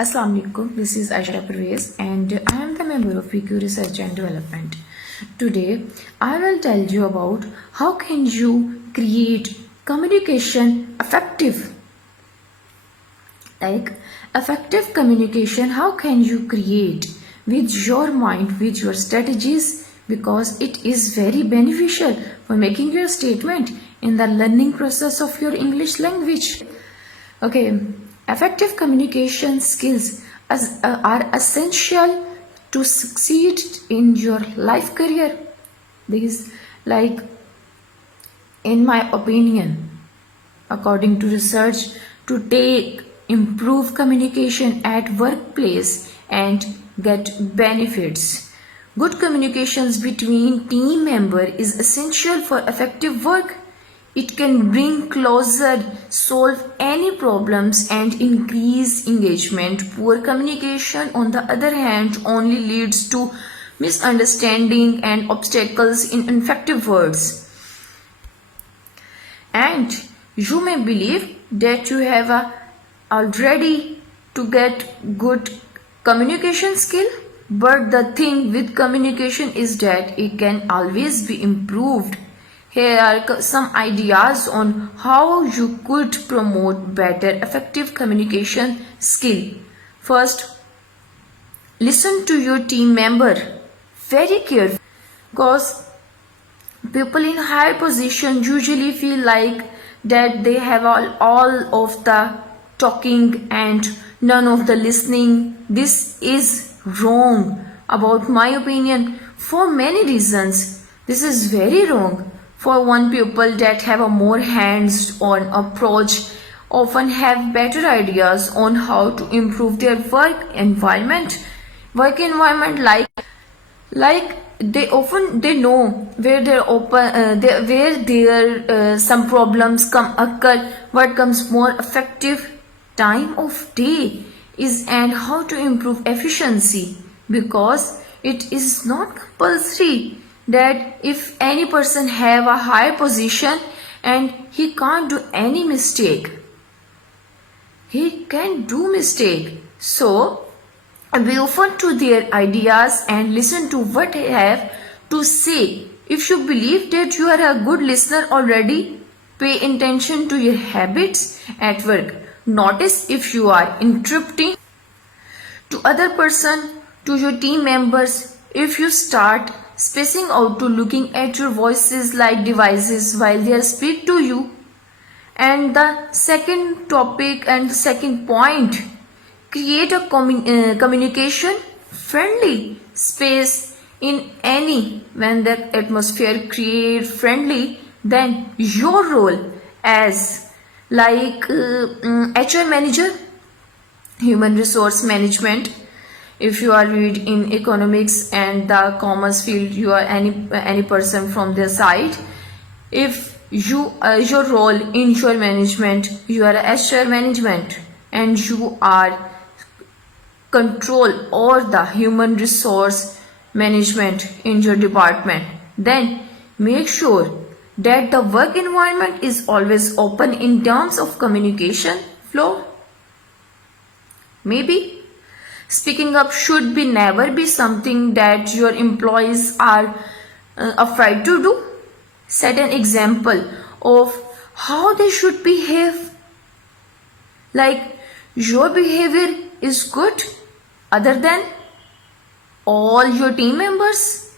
Assalamu alaikum. This is Aisha Pervez and I am the member of PQ Research and Development. Today I will tell you about how can you create communication effective. Like effective communication, how can you create with your mind, with your strategies, because it is very beneficial for making your statement in the learning process of your English language. Okay, effective communication skills are essential to succeed in your life career. These, like, in my opinion, according to research, to take improve communication at workplace and get benefits. Good communications between team member is essential for effective work. It can bring closer, solve any problems and increase engagement. Poor communication, on the other hand, only leads to misunderstanding and obstacles in effective words. And you may believe that you have already to get good communication skill, but the thing with communication is that it can always be improved. Here are some ideas on how you could promote better effective communication skill. First, listen to your team member very carefully, because people in higher position usually feel like that they have all of the talking and none of the listening. This is wrong, about my opinion, for many reasons. This is very wrong. For one, people that have a more hands-on approach often have better ideas on how to improve their work environment. Like they know where there some problems occur, what comes more effective time of day is, and how to improve efficiency, because it is not compulsory that if any person have a higher position and he can't do any mistake, he can do mistake. So be open to their ideas and listen to what they have to say. If you believe that you are a good listener already, pay attention to your habits at work. Notice if you are interrupting to other person, to your team members. If you start spacing out to looking at your voices like devices while they speak to you. And the second topic and the second point, create a communication friendly space in any. When that atmosphere create friendly, then your role as like HR manager, human resource management, if you are read in economics and the commerce field, you are any person from their side. If you your role in your management, you are HR management and you are control or the human resource management in your department, then make sure that the work environment is always open in terms of communication flow. Maybe speaking up should be never be something that your employees are afraid to do. Set an example of how they should behave. Like your behavior is good other than all your team members.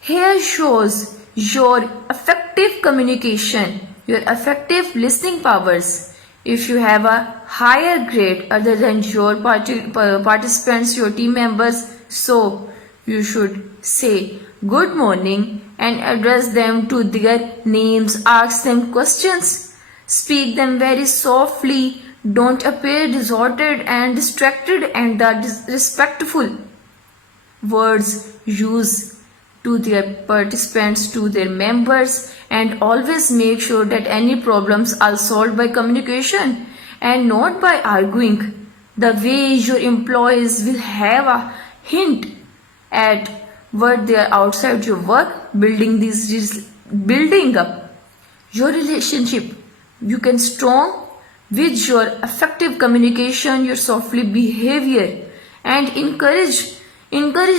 Here shows your effective communication, your effective listening powers. If you have a higher grade other than your participants, your team members, so you should say good morning and address them to their names, ask them questions, speak them very softly, don't appear disordered and distracted, and the respectful words use to their participants, to their members, and always make sure that any problems are solved by communication and not by arguing. The way your employees will have a hint at what they are outside your work, building up your relationship. You can strong with your effective communication, your softly behavior, and encourage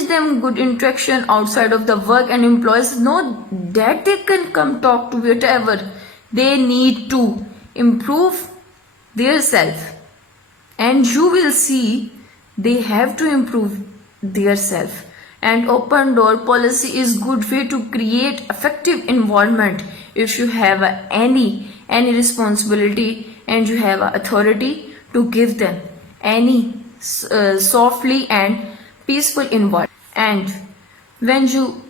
them good interaction outside of the work, and employees know that they can come talk to whatever they need to improve their self, and you will see they have to improve their self. And open door policy is good way to create effective environment. If you have any responsibility and you have authority to give them any softly and peaceful environment. And when you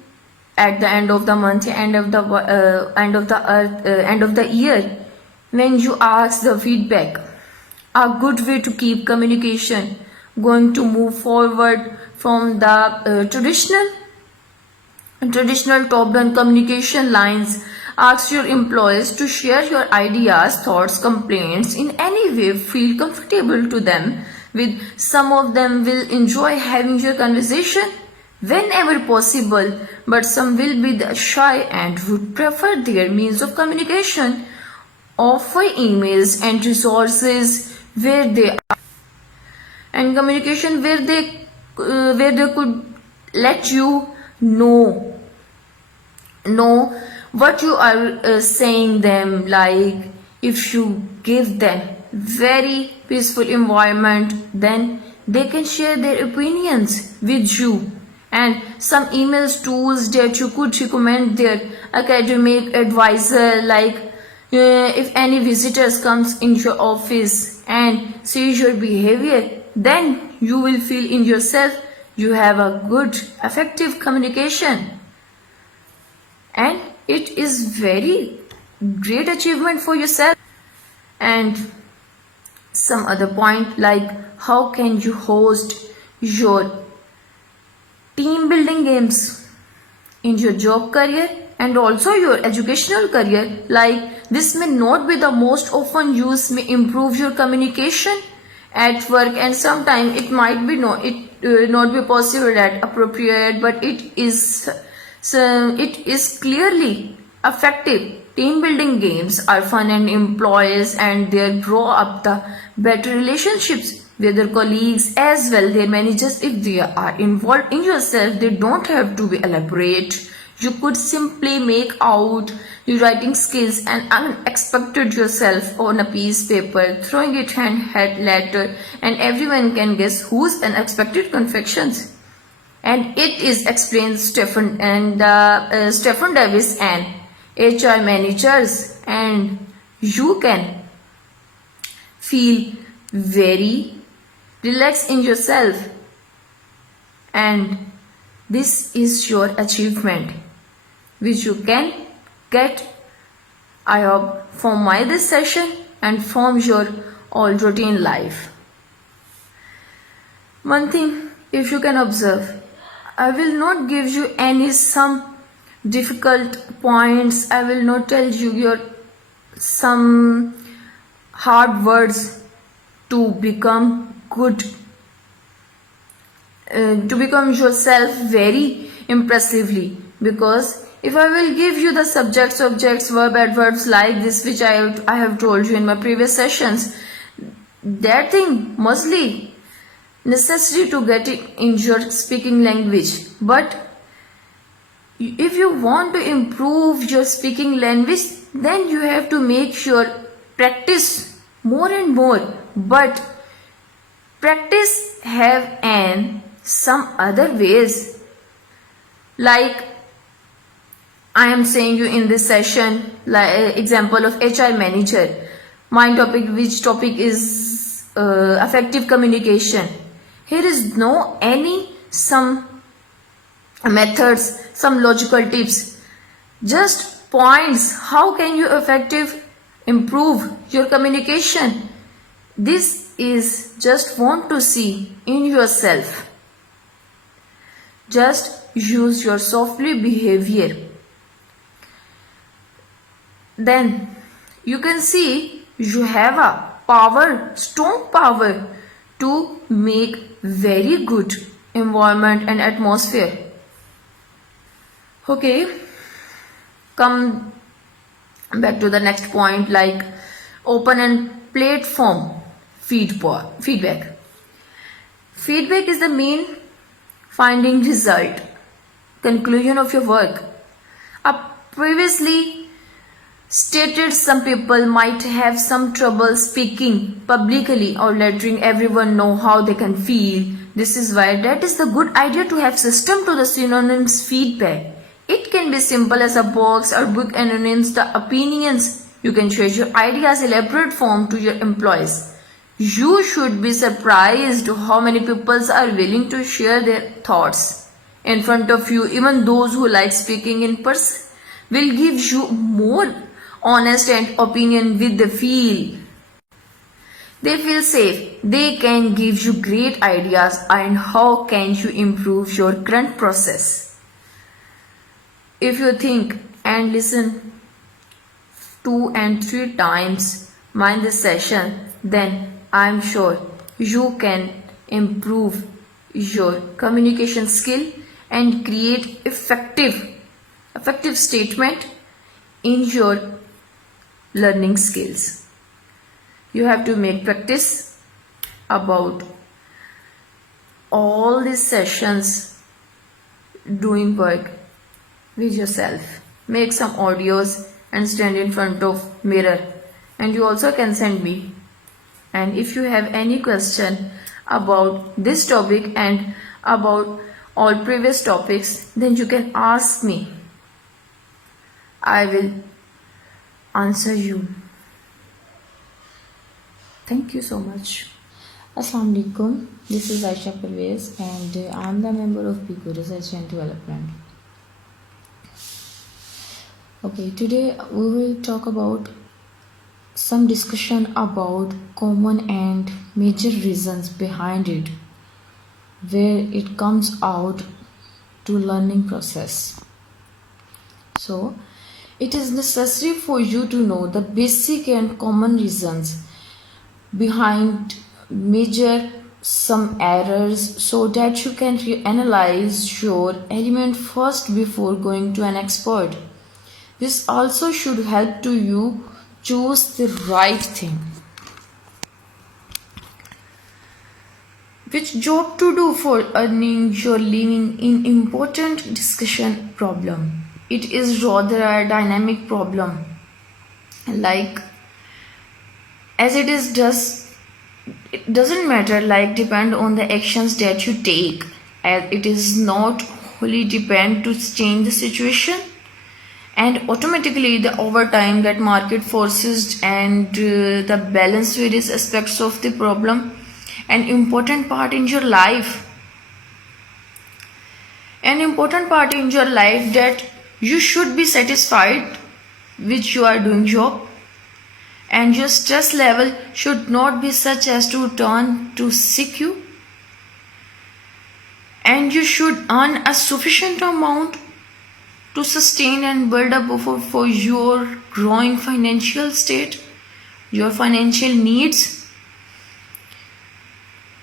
at the end of the month, end of the end of the year, when you ask the feedback, a good way to keep communication going to move forward from the traditional top-down communication lines. Ask your employees to share your ideas, thoughts, complaints in any way feel comfortable to them with. Some of them will enjoy having your conversation whenever possible, but some will be shy and would prefer their means of communication. Offer emails and resources where they are, and communication where they could let you know what you are saying them. Like if you give them very peaceful environment, then they can share their opinions with you. And some emails tools that you could recommend their academic advisor, like if any visitors comes in your office and sees your behavior, then you will feel in yourself you have a good effective communication, and it is very great achievement for yourself. And some other point, like how can you host your team building games in your job career and also your educational career. Like this may not be the most often used, may improve your communication at work, and sometimes it might be not be possible at appropriate, but it is clearly effective. Team building games are fun and employees and they grow up the better relationships with their colleagues as well their managers. If they are involved in yourself, they don't have to be elaborate. You could simply make out your writing skills and unexpected yourself on a piece of paper, throwing it hand letter, and everyone can guess whose unexpected confections. And it is explained Stephen Davis and HR managers, and you can feel very relaxed in yourself, and this is your achievement which you can get, I hope, from my this session and from your all routine life. One thing, if you can observe, I will not give you some difficult points. I will not tell you some hard words to become good, to become yourself very impressively. Because if I will give you the subjects, objects, verb, adverbs like this, which I have told you in my previous sessions, that thing mostly necessary to get it in your speaking language. But if you want to improve your speaking language, then you have to make sure practice more and more. But practice have some other ways, like I am saying you in this session, like example of HR manager. My topic, which topic is effective communication. Here is some methods, some logical tips, just points. How can you improve your communication? This is just want to see in yourself. Just use your softly behavior. Then you can see you have a strong power to make very good environment and atmosphere. Okay, come back to the next point, like open and platform feedback. Feedback is the main finding result, conclusion of your work. Previously stated, some people might have some trouble speaking publicly or letting everyone know how they can feel. This is why that is the good idea to have system to the synonyms feedback. It can be simple as a box or book anonyms the opinions. You can share your ideas elaborate form to your employees. You should be surprised how many people are willing to share their thoughts in front of you. Even those who like speaking in person will give you more honest and opinion with the feel. They feel safe. They can give you great ideas and how can you improve your current process. If you think and listen 2 and 3 times mind this session, then I am sure you can improve your communication skill and create effective statement in your learning skills. You have to make practice about all these sessions doing work with yourself. Make some audios and stand in front of mirror, and you also can send me. And if you have any question about this topic and about all previous topics, then you can ask me. I will answer you. Thank you so much. Assalamu alaikum. This is Aisha Pervez and I am the member of PICO Research and Development. Okay, today we will talk about some discussion about common and major reasons behind it, where it comes out to learning process. So, it is necessary for you to know the basic and common reasons behind major some errors so that you can analyze your element first before going to an expert. This also should help to you choose the right thing. Which job to do for earning your living in important discussion problem. It is rather a dynamic problem. Like as it doesn't matter, like depend on the actions that you take, as it is not wholly depend to change the situation, and automatically the over time that market forces and the balance various aspects of the problem an important part in your life, that you should be satisfied with you are doing job, and your stress level should not be such as to turn to sick you, and you should earn a sufficient amount to sustain and build up for your growing financial state, your financial needs.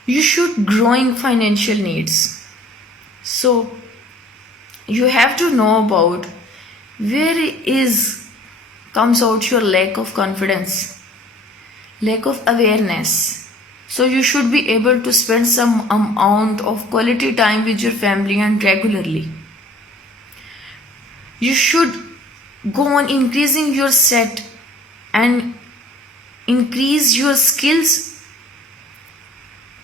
You should growing financial needs. So you have to know about where comes out your lack of confidence, lack of awareness. So you should be able to spend some amount of quality time with your family and regularly. You should go on increasing your set and increase your skills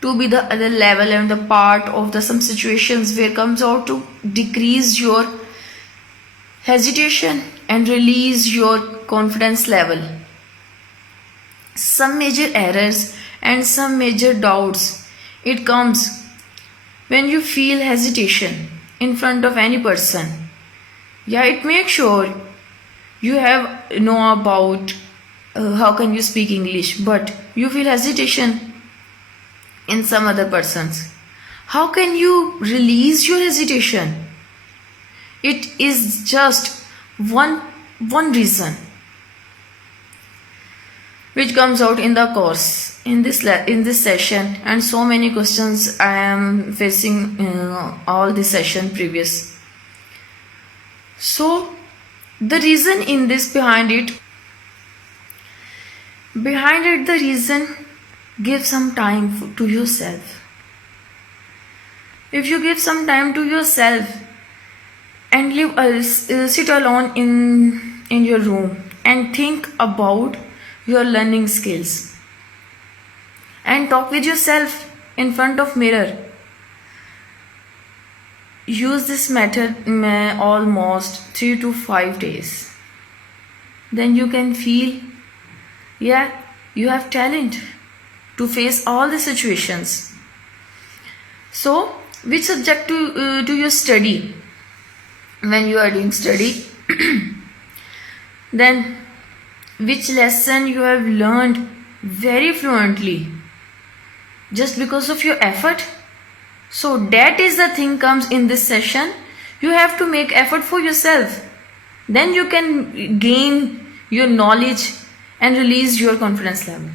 to be the other level and the part of the some situations where comes out to decrease your hesitation and release your confidence level. Some major errors and some major doubts, it comes when you feel hesitation in front of any person. Yeah, it makes sure you have know about how can you speak English, but you feel hesitation in some other persons. How can you release your hesitation? It is just one reason which comes out in the course in this session, and so many questions I am facing all this session previous. So the reason in this behind it, Behind it, the reason, give some time to yourself. If you give some time to yourself and sit alone in your room and think about your learning skills and talk with yourself in front of mirror, use this method almost 3 to 5 days, then you can feel, yeah, you have talent to face all the situations. So which subject do you study when you are doing study? Then which lesson you have learned very fluently just because of your effort? So that is the thing comes in this session. You have to make effort for yourself. Then you can gain your knowledge and release your confidence level.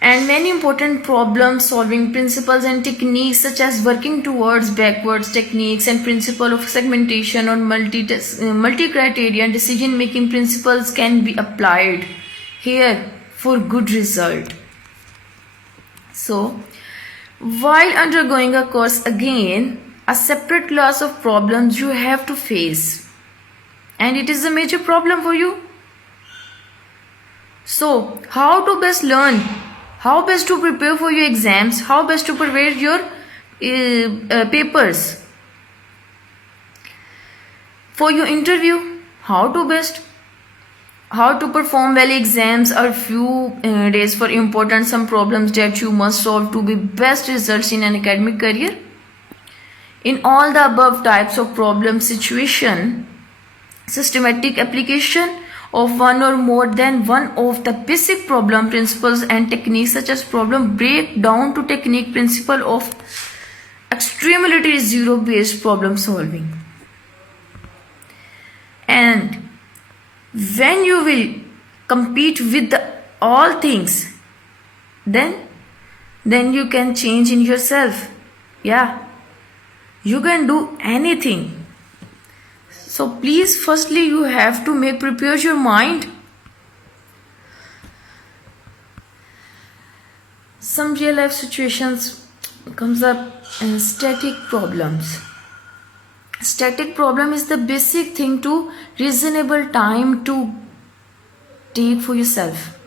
And many important problem solving principles and techniques such as working towards backwards techniques and principle of segmentation or multi-criteria and decision making principles can be applied here for good result. So while undergoing a course, again a separate class of problems you have to face, and it is a major problem for you. So how to best learn, how best to prepare for your exams, how best to prepare your papers for your interview, how to perform well exams are few days for important some problems that you must solve to be best results in an academic career. In all the above types of problem situation, systematic application of one or more than one of the basic problem principles and techniques such as problem breakdown to technique principle of extremely zero based problem solving. And when you will compete with all things, then you can change in yourself. Yeah, you can do anything. So please, firstly you have to prepare your mind. Some real life situations comes up in static problems. Static problem is the basic thing to reasonable time to take for yourself.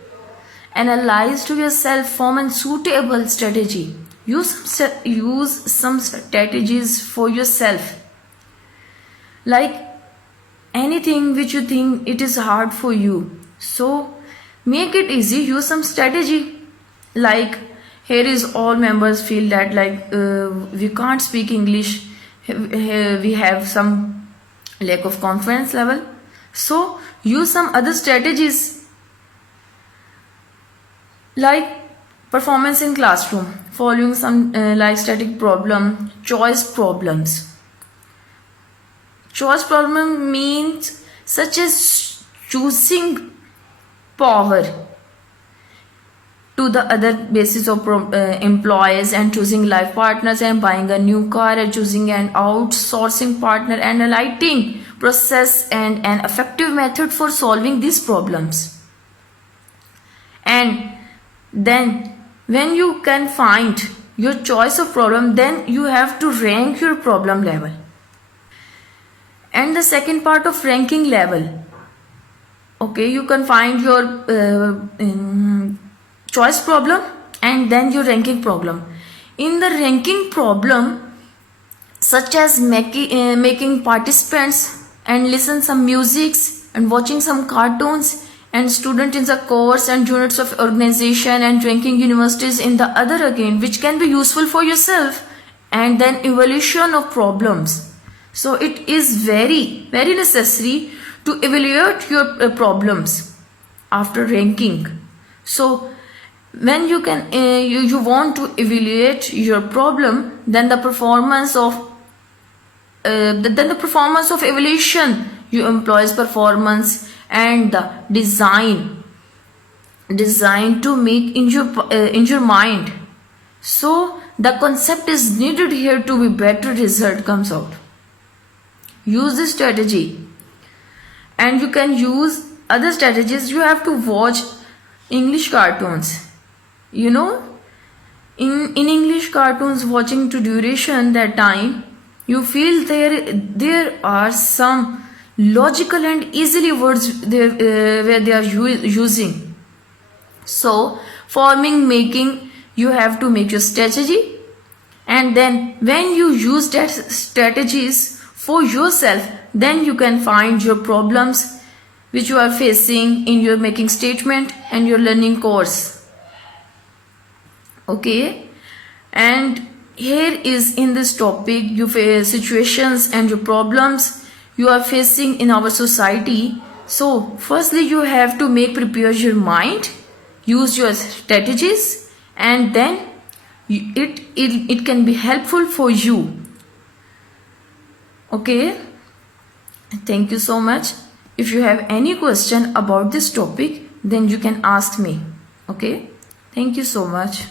Analyze to yourself, form a suitable strategy. Use some strategies for yourself. Like anything which you think it is hard for you, so make it easy. Use some strategy. Like here is all members feel that we can't speak English, we have some lack of confidence level, so use some other strategies like performance in classroom, following some like static problem, choice problems. Choice problem means such as choosing power to the other basis of employees and choosing life partners and buying a new car and choosing an outsourcing partner and a lighting process and an effective method for solving these problems. And then when you can find your choice of problem, then you have to rank your problem level. And the second part of ranking level, okay, you can find your choice problem and then your ranking problem. In the ranking problem, such as making participants and listen some musics and watching some cartoons and student in the course and units of organization and ranking universities in the other again, which can be useful for yourself, and then evaluation of problems. So it is very necessary to evaluate your problems after ranking. So when you can you want to evaluate your problem, then the performance of evaluation, you employs performance and the design to make in your mind. So the concept is needed here to be better result comes out. Use this strategy, and you can use other strategies, you have to watch English cartoons. You know, in English cartoons, watching to duration that time, you feel there are some logical and easily words there where they are using. So forming making, you have to make your strategy, and then when you use that strategies for yourself, then you can find your problems which you are facing in your making statement and your learning course. Okay, and here is in this topic you face situations and your problems you are facing in our society. So firstly you have to prepare your mind, use your strategies, and then it can be helpful for you. Okay, thank you so much. If you have any question about this topic, then you can ask me. Okay, thank you so much.